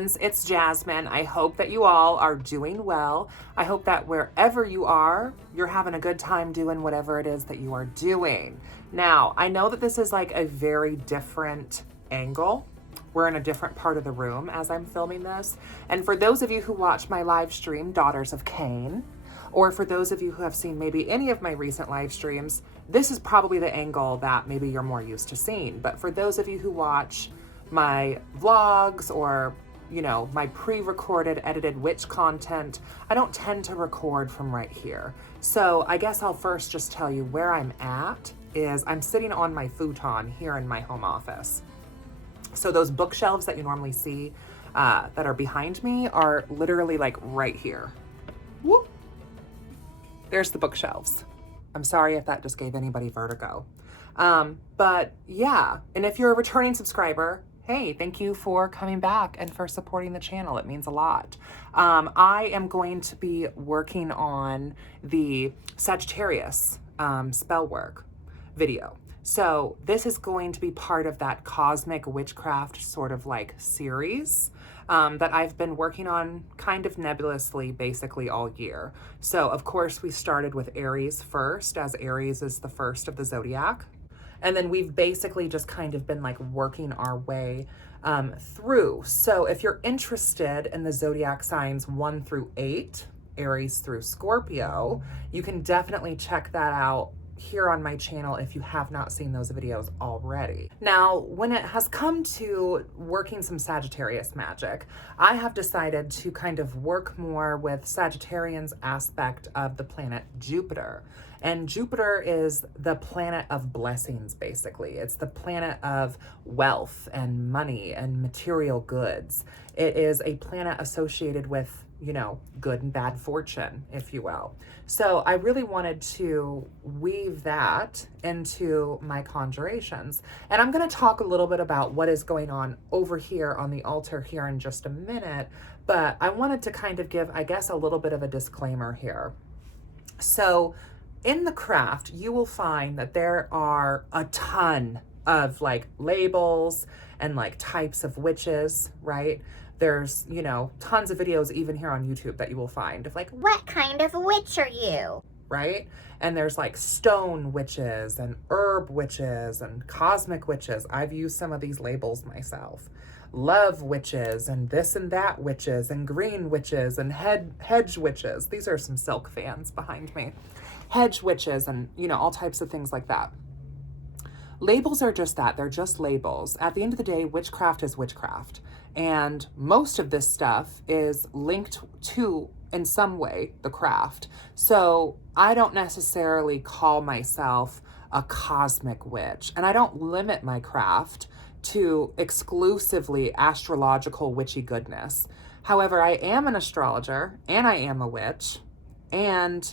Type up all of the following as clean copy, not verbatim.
friends, it's Jasmine. I hope that you all are doing well. I hope that wherever you are, you're having a good time doing whatever it is that you are doing. Now, I know that this is like a very different angle. We're in a different part of the room as I'm filming this. And for those of you who watch my live stream, Daughters of Cain, or for those of you who have seen maybe any of my recent live streams, this is probably the angle that maybe you're more used to seeing. But for those of you who watch my vlogs or, you know, my pre-recorded edited witch content, I don't tend to record from right here. So I guess I'll first just tell you where I'm at is I'm sitting on my futon here in my home office. So those bookshelves that you normally see that are behind me are literally like right here. Whoop. There's the bookshelves. I'm sorry if that just gave anybody vertigo. But yeah, and if you're a returning subscriber, hey, thank you for coming back and for supporting the channel. It means a lot. I am going to be working on the Sagittarius spell work video. So this is going to be part of that cosmic witchcraft sort of like series that I've been working on kind of nebulously basically all year. So of course we started with Aries first, as Aries is the first of the zodiac. And then we've basically just kind of been like working our way through. So if you're interested in the zodiac signs 1 through 8, Aries through Scorpio, you can definitely check that out here on my channel if you have not seen those videos already. Now, when it has come to working some Sagittarius magic, I have decided to kind of work more with Sagittarian's aspect of the planet Jupiter. And Jupiter is the planet of blessings, basically. It's the planet of wealth and money and material goods. It is a planet associated with, you know, good and bad fortune, if you will. So I really wanted to weave that into my conjurations. And I'm going to talk a little bit about what is going on over here on the altar here in just a minute. But I wanted to kind of give, I guess, a little bit of a disclaimer here. So in the craft, you will find that there are a ton of like labels and like types of witches, right? There's, you know, tons of videos even here on YouTube that you will find of like, what kind of witch are you? Right? And there's like stone witches and herb witches and cosmic witches. I've used some of these labels myself. Love witches and this and that witches and green witches and hedge witches. These are some silk fans behind me. Hedge witches and, you know, all types of things like that. Labels are just that. They're just labels. At the end of the day, witchcraft is witchcraft. And most of this stuff is linked to, in some way, the craft. So I don't necessarily call myself a cosmic witch. And I don't limit my craft to exclusively astrological witchy goodness. However, I am an astrologer and I am a witch. And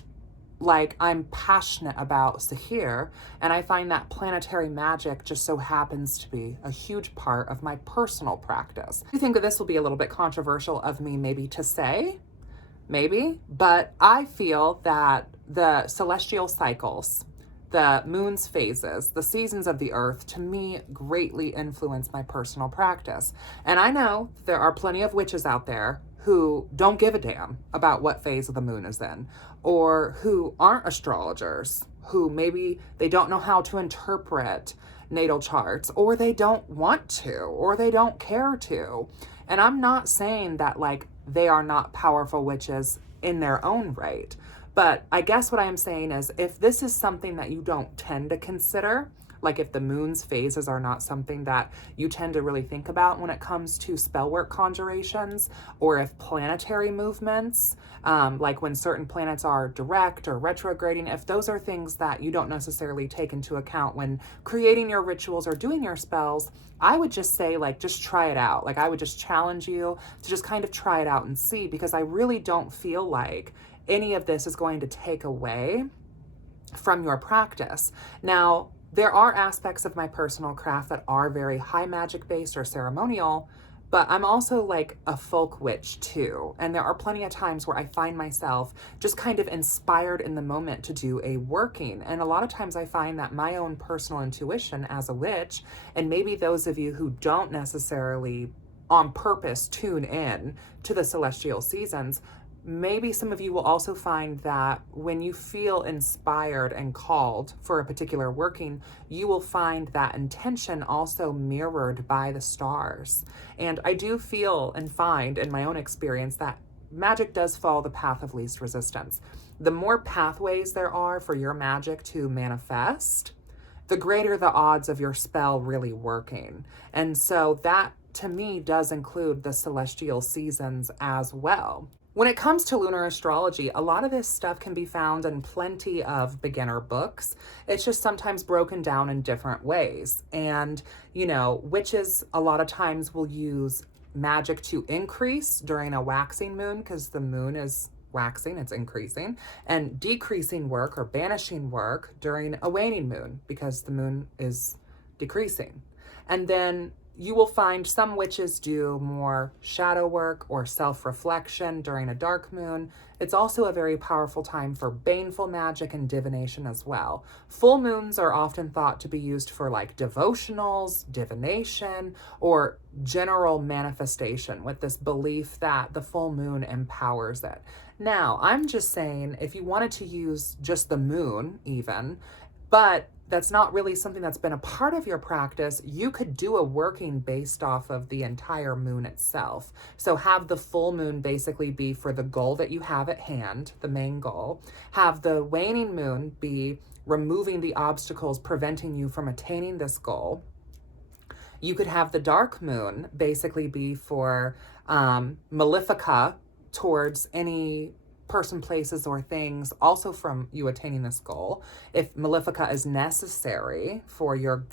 like I'm passionate about Sahir, and I find that planetary magic just so happens to be a huge part of my personal practice. I think that this will be a little bit controversial of me maybe to say, maybe, but I feel that the celestial cycles, the moon's phases, the seasons of the earth, to me, greatly influence my personal practice. And I know there are plenty of witches out there who don't give a damn about what phase of the moon is in, or who aren't astrologers, who maybe they don't know how to interpret natal charts, or they don't want to, or they don't care to. And I'm not saying that like they are not powerful witches in their own right. But I guess what I am saying is if this is something that you don't tend to consider, like if the moon's phases are not something that you tend to really think about when it comes to spell work conjurations, or if planetary movements, like when certain planets are direct or retrograding, if those are things that you don't necessarily take into account when creating your rituals or doing your spells, I would just say like, just try it out. Like I would just challenge you to just kind of try it out and see, because I really don't feel like any of this is going to take away from your practice. Now, there are aspects of my personal craft that are very high magic based or ceremonial, but I'm also like a folk witch too. And there are plenty of times where I find myself just kind of inspired in the moment to do a working. And a lot of times I find that my own personal intuition as a witch, and maybe those of you who don't necessarily on purpose tune in to the celestial seasons, maybe some of you will also find that when you feel inspired and called for a particular working, you will find that intention also mirrored by the stars. And I do feel and find in my own experience that magic does follow the path of least resistance. The more pathways there are for your magic to manifest, the greater the odds of your spell really working. And so that, to me, does include the celestial seasons as well. When it comes to lunar astrology, a lot of this stuff can be found in plenty of beginner books. It's just sometimes broken down in different ways. And, witches a lot of times will use magic to increase during a waxing moon because the moon is waxing, it's increasing, and decreasing work or banishing work during a waning moon because the moon is decreasing. And then you will find some witches do more shadow work or self-reflection during a dark moon. It's also a very powerful time for baneful magic and divination as well. Full moons are often thought to be used for like devotionals, divination, or general manifestation with this belief that the full moon empowers it. Now, I'm just saying if you wanted to use just the moon even, but that's not really something that's been a part of your practice, you could do a working based off of the entire moon itself. So have the full moon basically be for the goal that you have at hand, the main goal. Have the waning moon be removing the obstacles preventing you from attaining this goal. You could have the dark moon basically be for malefica towards any person, places, or things also from you attaining this goal. If malefica is necessary for your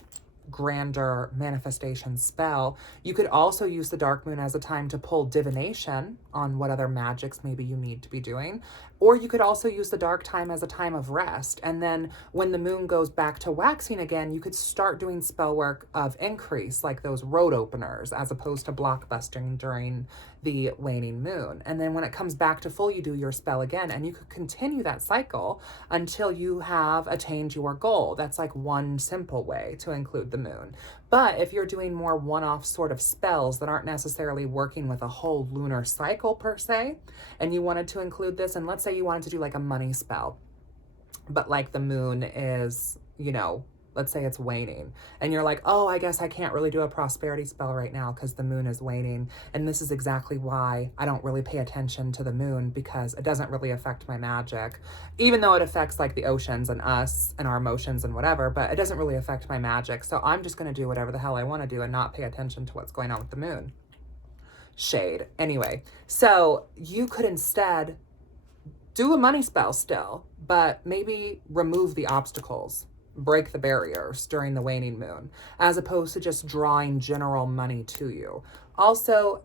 grander manifestation spell, you could also use the dark moon as a time to pull divination on what other magics maybe you need to be doing. Or you could also use the dark time as a time of rest. And then when the moon goes back to waxing again, you could start doing spell work of increase, like those road openers, as opposed to blockbusting during the waning moon. And then when it comes back to full, you do your spell again, and you could continue that cycle until you have attained your goal. That's like one simple way to include the moon. But if you're doing more one-off sort of spells that aren't necessarily working with a whole lunar cycle per se, and you wanted to include this, and let's say you wanted to do like a money spell, but like the moon is, let's say it's waning, and you're like, oh, I guess I can't really do a prosperity spell right now because the moon is waning. And this is exactly why I don't really pay attention to the moon, because it doesn't really affect my magic, even though it affects like the oceans and us and our emotions and whatever, but it doesn't really affect my magic. So I'm just going to do whatever the hell I want to do and not pay attention to what's going on with the moon. Shade. Anyway, so you could instead do a money spell still, but maybe remove the obstacles, break the barriers during the waning moon, as opposed to just drawing general money to you. Also,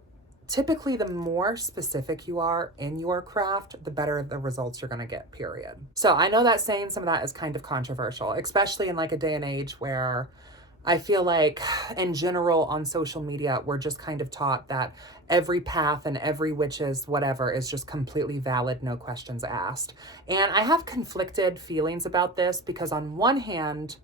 typically the more specific you are in your craft, the better the results you're going to get, period. So I know that saying some of that is kind of controversial, especially in like a day and age where I feel like in general on social media, we're just kind of taught that every path and every witch's whatever is just completely valid, no questions asked. And I have conflicted feelings about this because on one hand,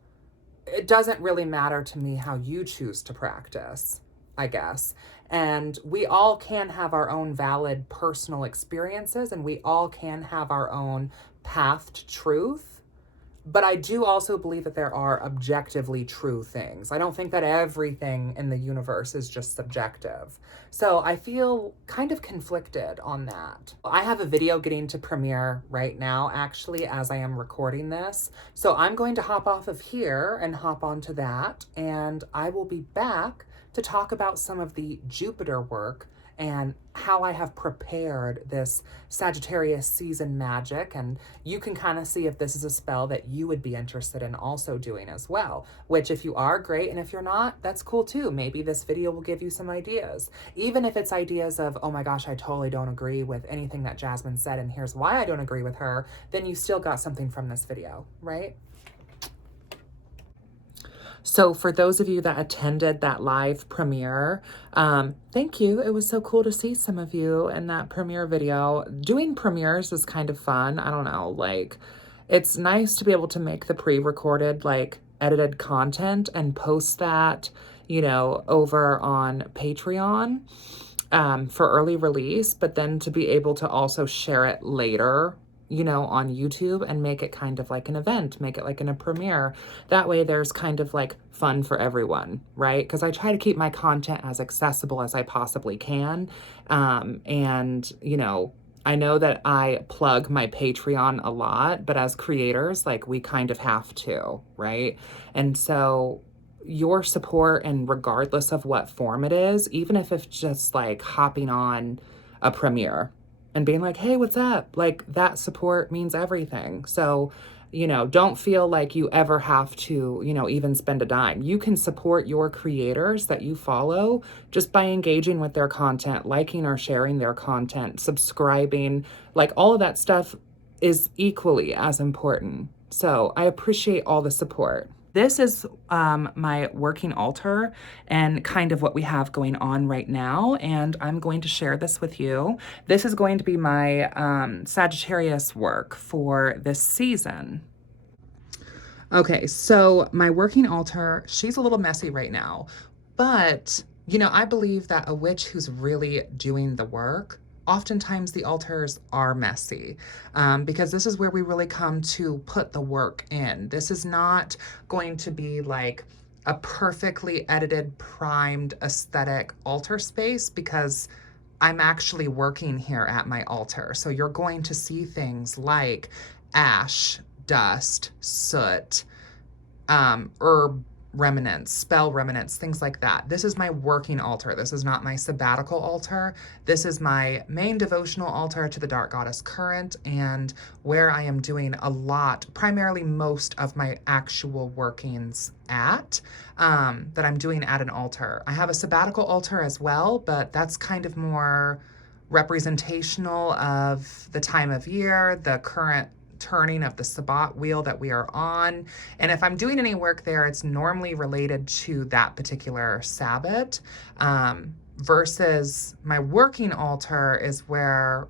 it doesn't really matter to me how you choose to practice, I guess. And we all can have our own valid personal experiences, and we all can have our own path to truth. But I do also believe that there are objectively true things. I don't think that everything in the universe is just subjective. So I feel kind of conflicted on that. I have a video getting to premiere right now, actually, as I am recording this. So I'm going to hop off of here and hop onto that. And I will be back to talk about some of the Jupiter work and how I have prepared this Sagittarius season magic. And you can kind of see if this is a spell that you would be interested in also doing as well, which if you are, great. And if you're not, that's cool too. Maybe this video will give you some ideas. Even if it's ideas of, oh my gosh, I totally don't agree with anything that Jasmine said, and here's why I don't agree with her, then you still got something from this video, right? So for those of you that attended that live premiere, thank you. It was so cool to see some of you in that premiere video. Doing premieres is kind of fun. I don't know, like, it's nice to be able to make the pre-recorded, like, edited content and post that over on Patreon for early release, but then to be able to also share it later, on YouTube and make it kind of like an event, make it like in a premiere. That way there's kind of like fun for everyone, right? Because I try to keep my content as accessible as I possibly can. And, I know that I plug my Patreon a lot, but as creators, like we kind of have to, right? And so your support, and regardless of what form it is, even if it's just like hopping on a premiere and being like, hey, what's up? Like that support means everything. So, don't feel like you ever have to, even spend a dime. You can support your creators that you follow just by engaging with their content, liking or sharing their content, subscribing, like all of that stuff is equally as important. So I appreciate all the support. This is my working altar and kind of what we have going on right now, and I'm going to share this with you. This is going to be my Sagittarius work for this season. Okay, so my working altar, she's a little messy right now, but I believe that a witch who's really doing the work, oftentimes the altars are messy, because this is where we really come to put the work in. This is not going to be like a perfectly edited, primed, aesthetic altar space, because I'm actually working here at my altar. So you're going to see things like ash, dust, soot, herb remnants, spell remnants, things like that. This is my working altar. This is not my sabbatical altar. This is my main devotional altar to the Dark Goddess Current, and where I am doing a lot, primarily most of my actual workings at, that I'm doing at an altar. I have a sabbatical altar as well, but that's kind of more representational of the time of year, the current turning of the Sabbat wheel that we are on. And if I'm doing any work there, it's normally related to that particular Sabbath, versus my working altar is where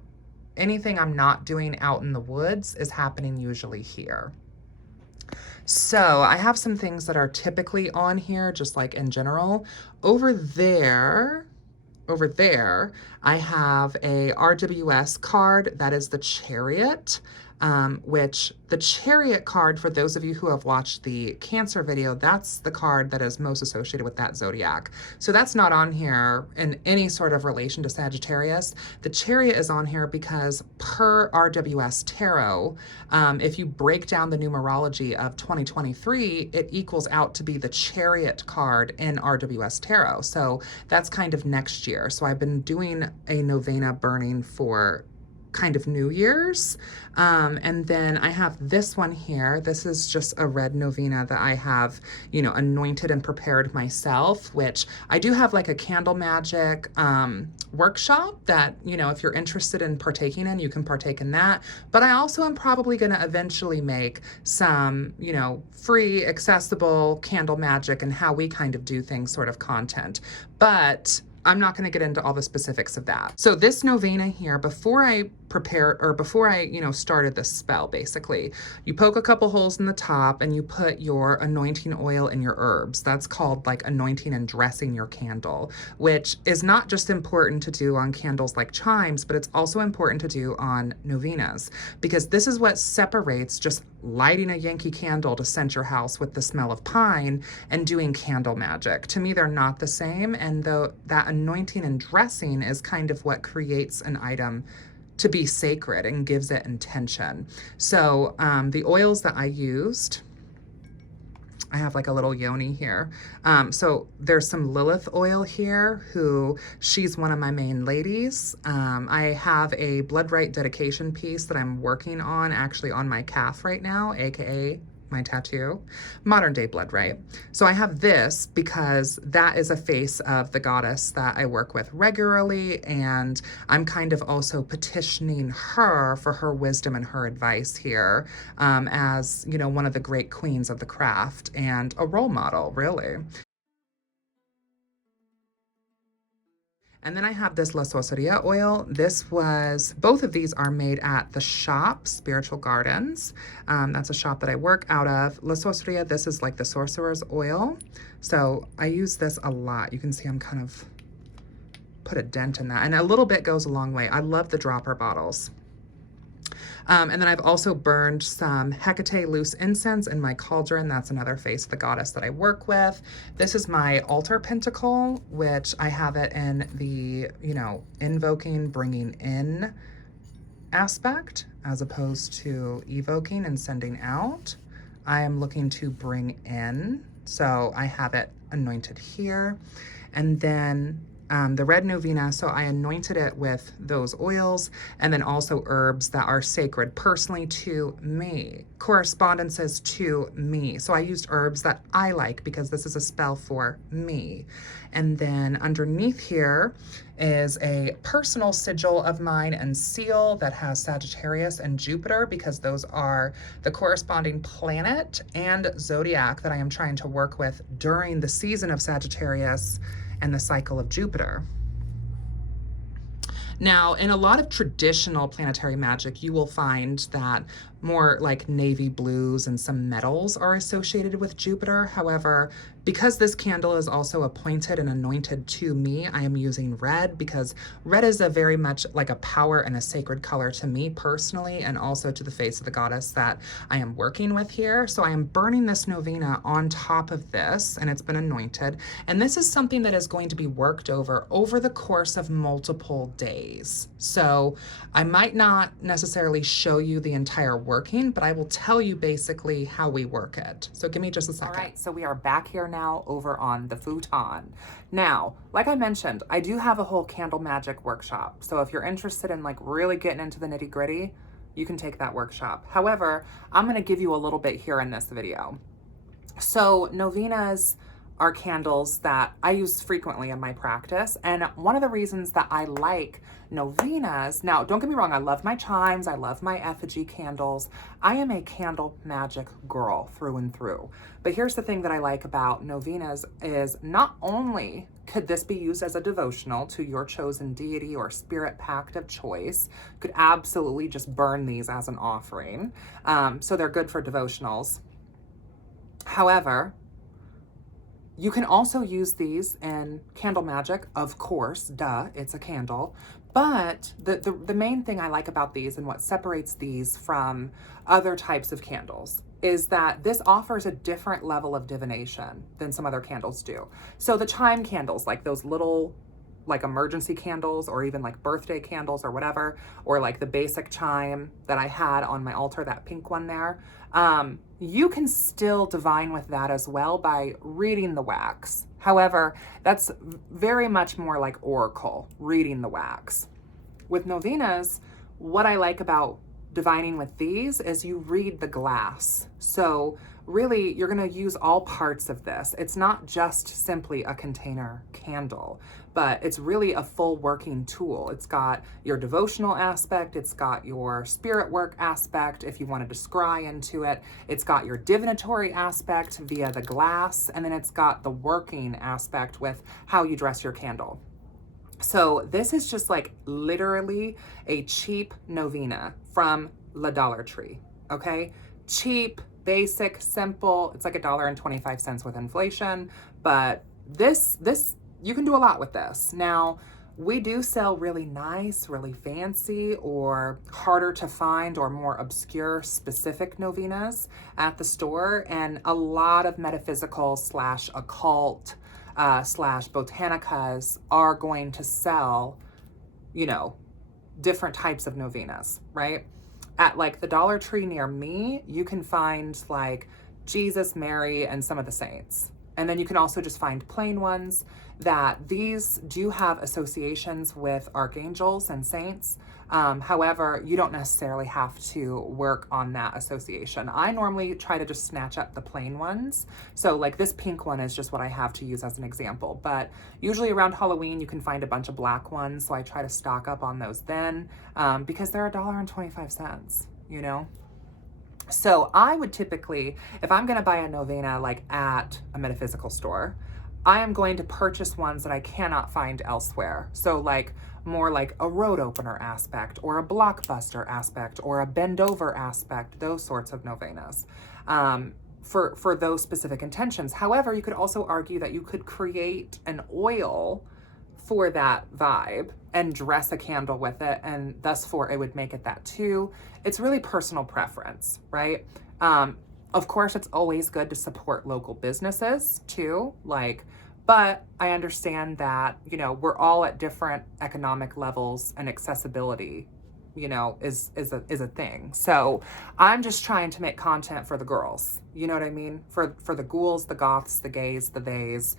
anything I'm not doing out in the woods is happening usually here. So I have some things that are typically on here, just like in general. Over there, I have a RWS card. That is the Chariot, which the Chariot card, for those of you who have watched the Cancer video, that's the card that is most associated with that zodiac. So that's not on here in any sort of relation to Sagittarius. The Chariot is on here because per RWS Tarot, if you break down the numerology of 2023, it equals out to be the Chariot card in RWS Tarot. So that's kind of next year. So I've been doing a novena burning for kind of New Year's. And then I have this one here. This is just a red novena that I have, anointed and prepared myself, which I do have like a candle magic workshop that, if you're interested in partaking in, you can partake in that. But I also am probably going to eventually make some, free, accessible candle magic and how we kind of do things sort of content. But I'm not going to get into all the specifics of that. So this novena here, before I started this spell, basically, you poke a couple holes in the top and you put your anointing oil and your herbs. That's called like anointing and dressing your candle, which is not just important to do on candles like chimes, but it's also important to do on novenas, because this is what separates just lighting a Yankee candle to scent your house with the smell of pine and doing candle magic. To me, they're not the same. And that anointing and dressing is kind of what creates an item to be sacred and gives it intention. So the oils that I used, I have like a little yoni here. So there's some Lilith oil here, she's one of my main ladies. I have a blood right dedication piece that I'm working on actually on my calf right now, AKA my tattoo, modern day blood right. So I have this because that is a face of the goddess that I work with regularly, and I'm kind of also petitioning her for her wisdom and her advice here, as one of the great queens of the craft and a role model, really. And then I have this La Sorceria oil. Both of these are made at the shop, Spiritual Gardens. That's a shop that I work out of. La Sorceria, this is like the sorcerer's oil. So I use this a lot. You can see I'm kind of put a dent in that. And a little bit goes a long way. I love the dropper bottles. And then I've also burned some Hecate loose incense in my cauldron. That's another face of the goddess that I work with. This is my altar pentacle, which I have it in the, invoking, bringing in aspect, as opposed to evoking and sending out. I am looking to bring in, so I have it anointed here. And then the red novena, so I anointed it with those oils, and then also herbs that are sacred personally to me, correspondences to me. So I used herbs that I like because this is a spell for me. And then underneath here is a personal sigil of mine and seal that has Sagittarius and Jupiter, because those are the corresponding planet and zodiac that I am trying to work with during the season of Sagittarius and the cycle of Jupiter. Now, in a lot of traditional planetary magic, you will find that more like navy blues and some metals are associated with Jupiter. However, because this candle is also appointed and anointed to me, I am using red, because red is a very much like a power and a sacred color to me personally, and also to the face of the goddess that I am working with here. So I am burning this novena on top of this, and it's been anointed. And this is something that is going to be worked over the course of multiple days. So I might not necessarily show you the entire working, but I will tell you basically how we work it. So give me just a second. All right, so we are back here now over on the futon. Now, like I mentioned, I do have a whole candle magic workshop. So if you're interested in like really getting into the nitty gritty, you can take that workshop. However, I'm gonna give you a little bit here in this video. So novenas are candles that I use frequently in my practice. And one of the reasons that I like novenas, now don't get me wrong, I love my chimes, I love my effigy candles. I am a candle magic girl through and through. But here's the thing that I like about novenas is not only could this be used as a devotional to your chosen deity or spirit pact of choice, could absolutely just burn these as an offering. So they're good for devotionals. However, you can also use these in candle magic, of course, duh, it's a candle. But the main thing I like about these and what separates these from other types of candles is that this offers a different level of divination than some other candles do. So the chime candles, like those little like emergency candles, or even like birthday candles or whatever, or like the basic chime that I had on my altar, that pink one there, you can still divine with that as well by reading the wax. However, that's very much more like oracle, reading the wax. With novenas, what I like about divining with these is you read the glass. So really, you're gonna use all parts of this. It's not just simply a container candle, but it's really a full working tool. It's got your devotional aspect, it's got your spirit work aspect if you wanted to scry into it, it's got your divinatory aspect via the glass, and then it's got the working aspect with how you dress your candle. So this is just like literally a cheap novena from the Dollar Tree, okay? Cheap, basic, simple. It's like $1.25 with inflation, but this you can do a lot with this. Now, we do sell really nice, really fancy, or harder to find or more obscure specific novenas at the store, and a lot of metaphysical slash occult slash botanicas are going to sell, different types of novenas, right? At like the Dollar Tree near me, you can find like Jesus, Mary, and some of the saints. And then you can also just find plain ones that these do have associations with archangels and saints. However, you don't necessarily have to work on that association. I normally try to just snatch up the plain ones. So like this pink one is just what I have to use as an example, but usually around Halloween, you can find a bunch of black ones. So I try to stock up on those then, because they're $1.25, So I would typically, if I'm gonna buy a novena like at a metaphysical store, I am going to purchase ones that I cannot find elsewhere. So like more like a road opener aspect or a blockbuster aspect or a bend over aspect, those sorts of novenas. For those specific intentions. However, you could also argue that you could create an oil for that vibe and dress a candle with it, and thus for it would make it that too. It's really personal preference, right? Of course, it's always good to support local businesses too, like, but I understand that, you know, we're all at different economic levels and accessibility, you know, is a thing. So I'm just trying to make content for the girls. You know what I mean? For the ghouls, the goths, the gays, the theys,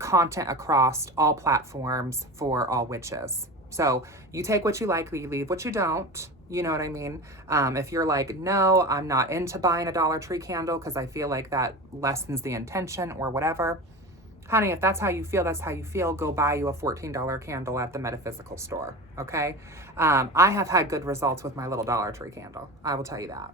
content across all platforms for all witches. So you take what you like, you leave what you don't. You know what I mean? If you're like, no, I'm not into buying a Dollar Tree candle because I feel like that lessens the intention or whatever. Honey, if that's how you feel, that's how you feel. Go buy you a $14 candle at the metaphysical store, okay? I have had good results with my little Dollar Tree candle. I will tell you that.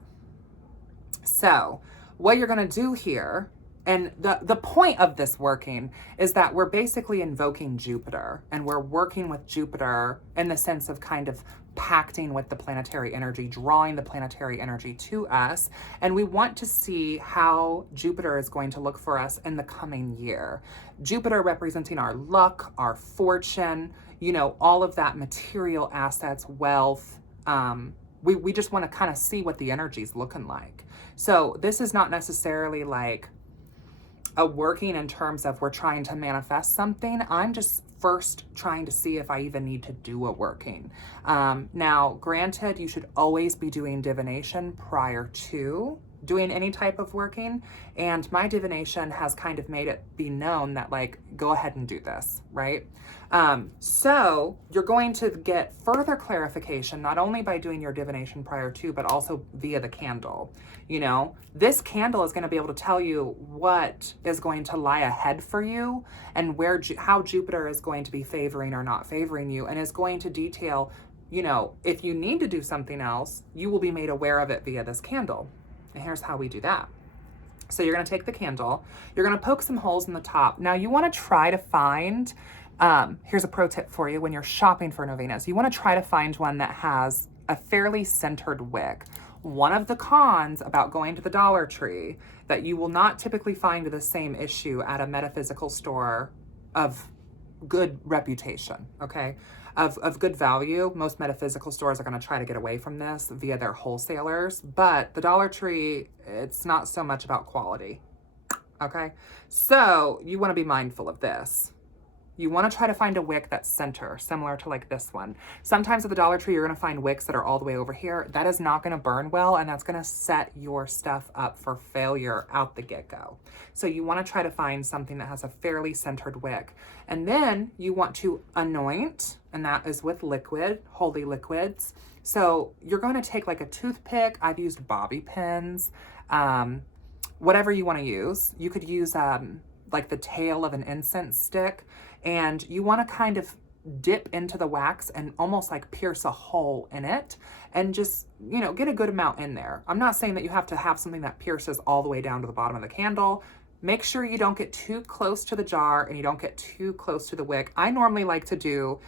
So what you're gonna do here, and the point of this working is that we're basically invoking Jupiter, and we're working with Jupiter in the sense of kind of pacting with the planetary energy, drawing the planetary energy to us. And we want to see how Jupiter is going to look for us in the coming year. Jupiter representing our luck, our fortune, you know, all of that material assets, wealth. We just want to kind of see what the energy's looking like. So this is not necessarily like a working in terms of we're trying to manifest something. I'm just first trying to see if I even need to do a working. Now, granted, you should always be doing divination prior to doing any type of working. And my divination has kind of made it be known that like, go ahead and do this, right? So you're going to get further clarification, not only by doing your divination prior to, but also via the candle. You know, this candle is going to be able to tell you what is going to lie ahead for you and where, how Jupiter is going to be favoring or not favoring you, and is going to detail, you know, if you need to do something else, you will be made aware of it via this candle. And here's how we do that. So you're going to take the candle, you're going to poke some holes in the top. Now you want to try to find, here's a pro tip for you when you're shopping for novenas. You want to try to find one that has a fairly centered wick. One of the cons about going to the Dollar Tree that you will not typically find the same issue at a metaphysical store of good reputation, okay? Of good value. Most metaphysical stores are going to try to get away from this via their wholesalers, but the Dollar Tree, it's not so much about quality, okay? So you want to be mindful of this. You want to try to find a wick that's center, similar to like this one. Sometimes at the Dollar Tree, you're going to find wicks that are all the way over here. That is not going to burn well, and that's going to set your stuff up for failure out the get-go. So you want to try to find something that has a fairly centered wick. And then you want to anoint, and that is with liquid, holy liquids. So you're going to take like a toothpick. I've used bobby pins, whatever you want to use. You could use like the tail of an incense stick, and you want to kind of dip into the wax and almost like pierce a hole in it and just, you know, get a good amount in there. I'm not saying that you have to have something that pierces all the way down to the bottom of the candle. Make sure you don't get too close to the jar and you don't get too close to the wick. I normally like to do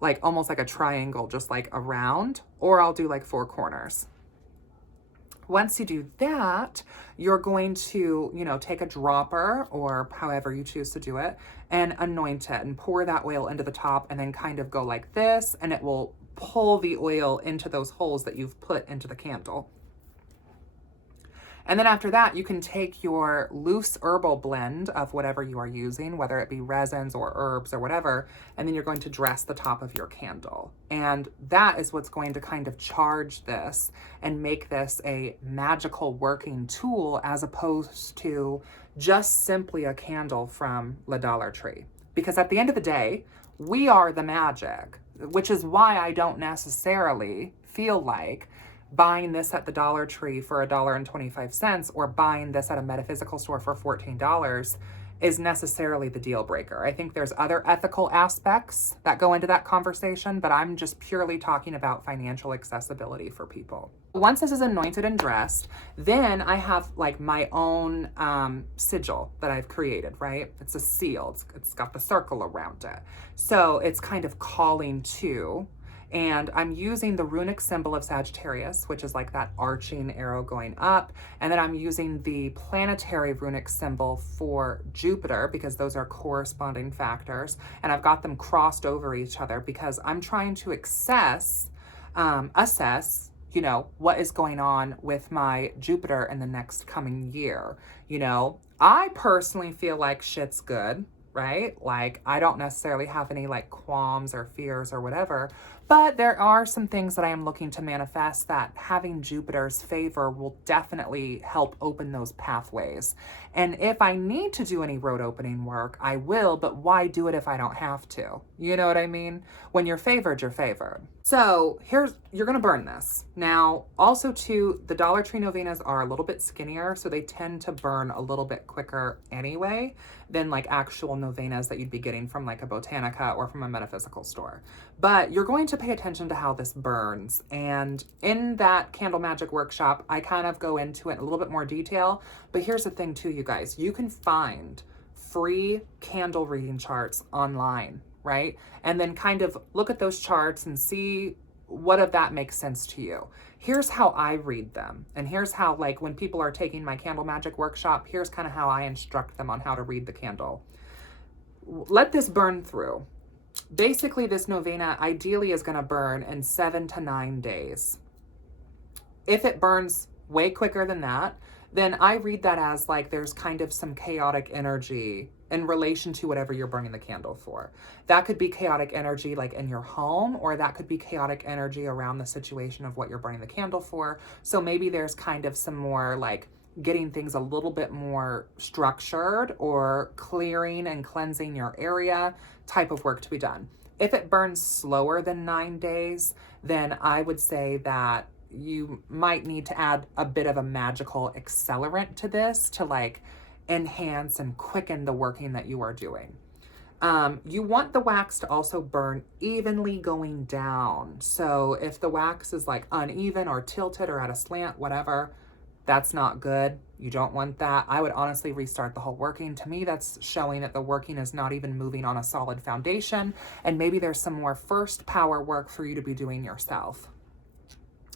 like almost like a triangle, just like around, or I'll do like 4 corners. Once you do that, you're going to, you know, take a dropper or however you choose to do it and anoint it and pour that oil into the top and then kind of go like this, and it will pull the oil into those holes that you've put into the candle. And then after that, you can take your loose herbal blend of whatever you are using, whether it be resins or herbs or whatever, and then you're going to dress the top of your candle. And that is what's going to kind of charge this and make this a magical working tool as opposed to just simply a candle from the Dollar Tree. Because at the end of the day, we are the magic, which is why I don't necessarily feel like buying this at the Dollar Tree for $1.25 or buying this at a metaphysical store for $14 is necessarily the deal breaker. I think there's other ethical aspects that go into that conversation, but I'm just purely talking about financial accessibility for people. Once this is anointed and dressed, then I have like my own sigil that I've created, right? It's a seal. It's got the circle around it. So it's kind of calling to, and I'm using the runic symbol of Sagittarius, which is like that arching arrow going up. And then I'm using the planetary runic symbol for Jupiter, because those are corresponding factors. And I've got them crossed over each other because I'm trying to assess, what is going on with my Jupiter in the next coming year. I personally feel like shit's good, right? Like, I don't necessarily have any like qualms or fears or whatever, but there are some things that I am looking to manifest that having Jupiter's favor will definitely help open those pathways. And if I need to do any road opening work, I will, but why do it if I don't have to? You know what I mean? When you're favored, you're favored. So you're gonna burn this. Now, also too, the Dollar Tree novenas are a little bit skinnier, so they tend to burn a little bit quicker anyway than like actual novenas that you'd be getting from like a Botanica or from a metaphysical store. But you're going to pay attention to how this burns. And in that Candle Magic workshop, I kind of go into it in a little bit more detail. But here's the thing too, you guys, you can find free candle reading charts online, right? And then kind of look at those charts and see what of that makes sense to you. Here's how I read them. And here's how, like, when people are taking my Candle Magic workshop, here's kind of how I instruct them on how to read the candle. Let this burn through. Basically, this novena ideally is going to burn in 7 to 9 days. If it burns way quicker than that, then I read that as like there's kind of some chaotic energy in relation to whatever you're burning the candle for. That could be chaotic energy like in your home, or that could be chaotic energy around the situation of what you're burning the candle for. So maybe there's kind of some more like getting things a little bit more structured or clearing and cleansing your area type of work to be done. If it burns slower than 9 days, then I would say that you might need to add a bit of a magical accelerant to this to like enhance and quicken the working that you are doing. You want the wax to also burn evenly going down. So if the wax is like uneven or tilted or at a slant, whatever, that's not good. You don't want that. I would honestly restart the whole working. To me, that's showing that the working is not even moving on a solid foundation. And maybe there's some more first power work for you to be doing yourself.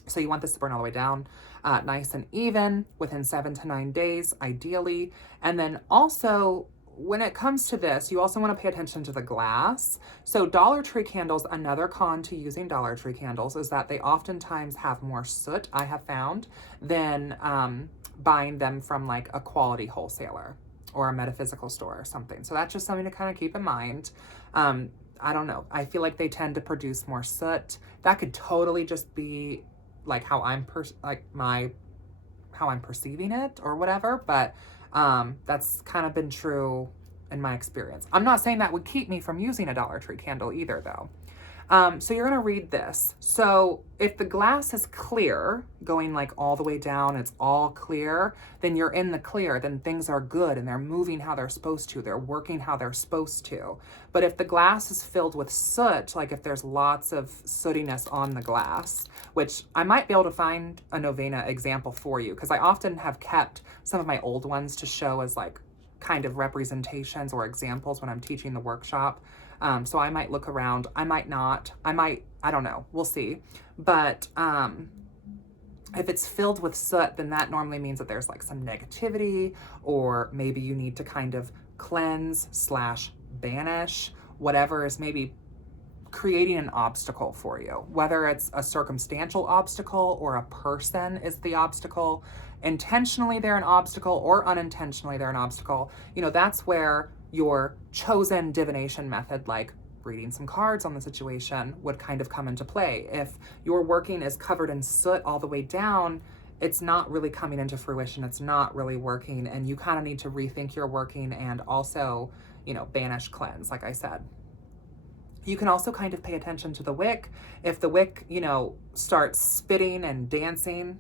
So you want this to burn all the way down, nice and even within 7 to 9 days, ideally. And then also, when it comes to this, you also want to pay attention to the glass. So Dollar Tree candles, another con to using Dollar Tree candles is that they oftentimes have more soot, I have found, than buying them from like a quality wholesaler or a metaphysical store or something. So that's just something to kind of keep in mind. I don't know. I feel like they tend to produce more soot. That could totally just be like how I'm perceiving it or whatever, but that's kind of been true in my experience. I'm not saying that would keep me from using a Dollar Tree candle either though. So you're gonna read this. So if the glass is clear, going like all the way down, it's all clear, then you're in the clear, then things are good and they're moving how they're supposed to, they're working how they're supposed to. But if the glass is filled with soot, like if there's lots of sootiness on the glass, which I might be able to find a novena example for you, because I often have kept some of my old ones to show as like kind of representations or examples when I'm teaching the workshop. So I might look around, I might not, I don't know, we'll see. But if it's filled with soot, then that normally means that there's like some negativity, or maybe you need to kind of cleanse / banish whatever is maybe creating an obstacle for you, whether it's a circumstantial obstacle or a person is the obstacle. Intentionally they're an obstacle or unintentionally they're an obstacle. You know, that's where your chosen divination method, like reading some cards on the situation, would kind of come into play. If your working is covered in soot all the way down, it's not really coming into fruition. It's not really working, and you kind of need to rethink your working and also, you know, banish, cleanse, like I said. You can also kind of pay attention to the wick. If the wick, you know, starts spitting and dancing,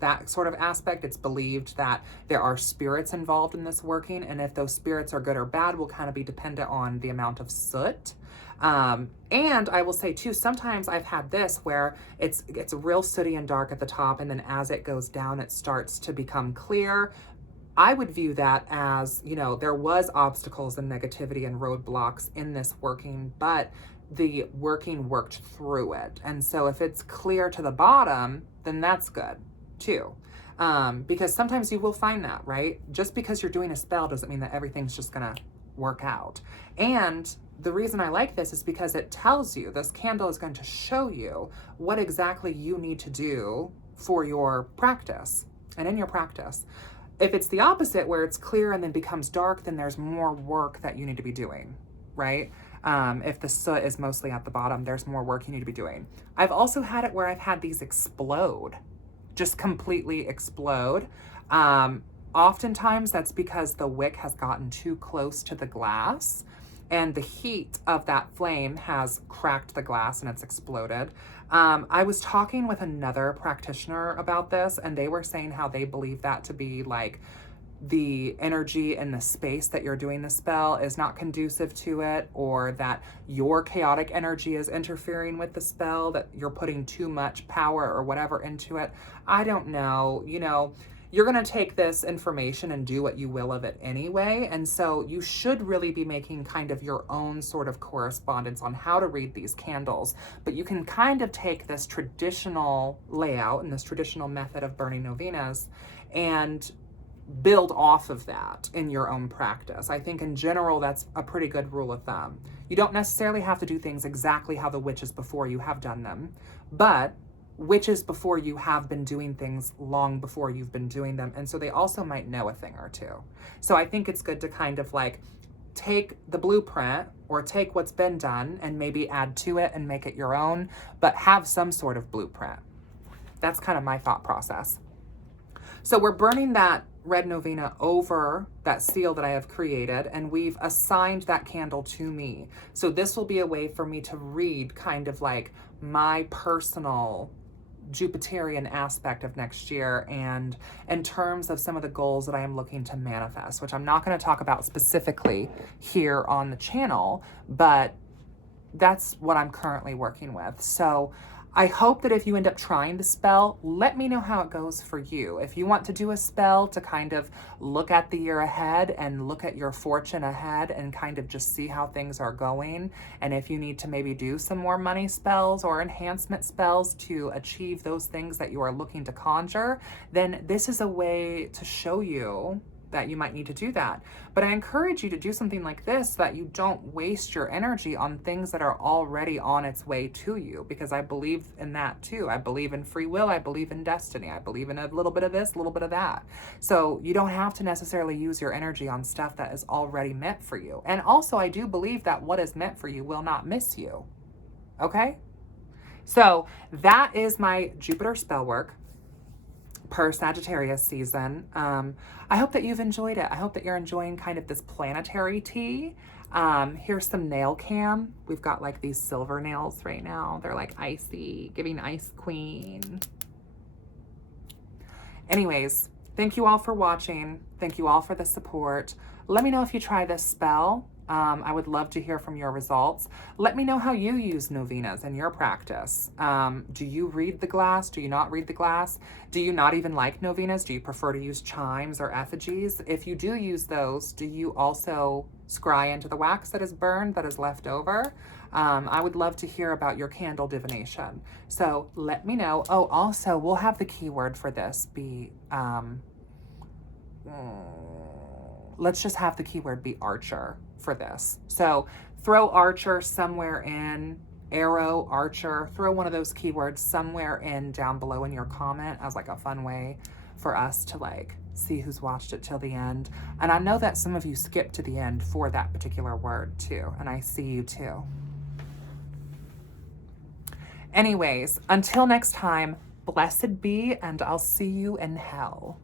that sort of aspect. It's believed that there are spirits involved in this working, and if those spirits are good or bad will kind of be dependent on the amount of soot. And I will say too, sometimes I've had this where it's real sooty and dark at the top, and then as it goes down, it starts to become clear. I would view that as, you know, there was obstacles and negativity and roadblocks in this working, but the working worked through it. And so if it's clear to the bottom, then that's good too. Because sometimes you will find that, right? Just because you're doing a spell doesn't mean that everything's just gonna work out. And the reason I like this is because it tells you, this candle is going to show you what exactly you need to do for your practice and in your practice. If it's the opposite, where it's clear and then becomes dark, then there's more work that you need to be doing, right? If the soot is mostly at the bottom, there's more work you need to be doing. I've also had it where I've had these explode, just completely explode. Oftentimes that's because the wick has gotten too close to the glass, and the heat of that flame has cracked the glass and it's exploded. I was talking with another practitioner about this, and they were saying how they believe that to be like the energy and the space that you're doing the spell is not conducive to it, or that your chaotic energy is interfering with the spell, that you're putting too much power or whatever into it. I don't know, you know, you're going to take this information and do what you will of it anyway. And so you should really be making kind of your own sort of correspondence on how to read these candles. But you can kind of take this traditional layout and this traditional method of burning novenas and build off of that in your own practice. I think in general, that's a pretty good rule of thumb. You don't necessarily have to do things exactly how the witches before you have done them, but witches before you have been doing things long before you've been doing them. And so they also might know a thing or two. So I think it's good to kind of like take the blueprint or take what's been done and maybe add to it and make it your own, but have some sort of blueprint. That's kind of my thought process. So we're burning that red novena over that seal that I have created, and we've assigned that candle to me. So this will be a way for me to read kind of like my personal Jupiterian aspect of next year, and in terms of some of the goals that I am looking to manifest, which I'm not going to talk about specifically here on the channel, but that's what I'm currently working with. So I hope that if you end up trying the spell, let me know how it goes for you. If you want to do a spell to kind of look at the year ahead and look at your fortune ahead and kind of just see how things are going, and if you need to maybe do some more money spells or enhancement spells to achieve those things that you are looking to conjure, then this is a way to show you that you might need to do that. But I encourage you to do something like this so that you don't waste your energy on things that are already on its way to you, because I believe in that too. I believe in free will. I believe in destiny. I believe in a little bit of this, a little bit of that. So you don't have to necessarily use your energy on stuff that is already meant for you. And also I do believe that what is meant for you will not miss you. Okay? So that is my Jupiter spell work per Sagittarius season. I hope that you've enjoyed it. I hope that you're enjoying kind of this planetary tea. Here's some nail cam. We've got like these silver nails right now. They're like icy, giving ice queen. Anyways, thank you all for watching. Thank you all for the support. Let me know if you try this spell. I would love to hear from your results. Let me know how you use novenas in your practice. Do you read the glass? Do you not read the glass? Do you not even like novenas? Do you prefer to use chimes or effigies? If you do use those, do you also scry into the wax that is burned, that is left over? I would love to hear about your candle divination. So let me know. Oh, also, we'll have the keyword for this be, let's just have the keyword be archer for this. So throw archer somewhere in, arrow, archer, throw one of those keywords somewhere in down below in your comment as like a fun way for us to like see who's watched it till the end. And I know that some of you skipped to the end for that particular word too, and I see you too. Anyways, until next time, blessed be, and I'll see you in hell.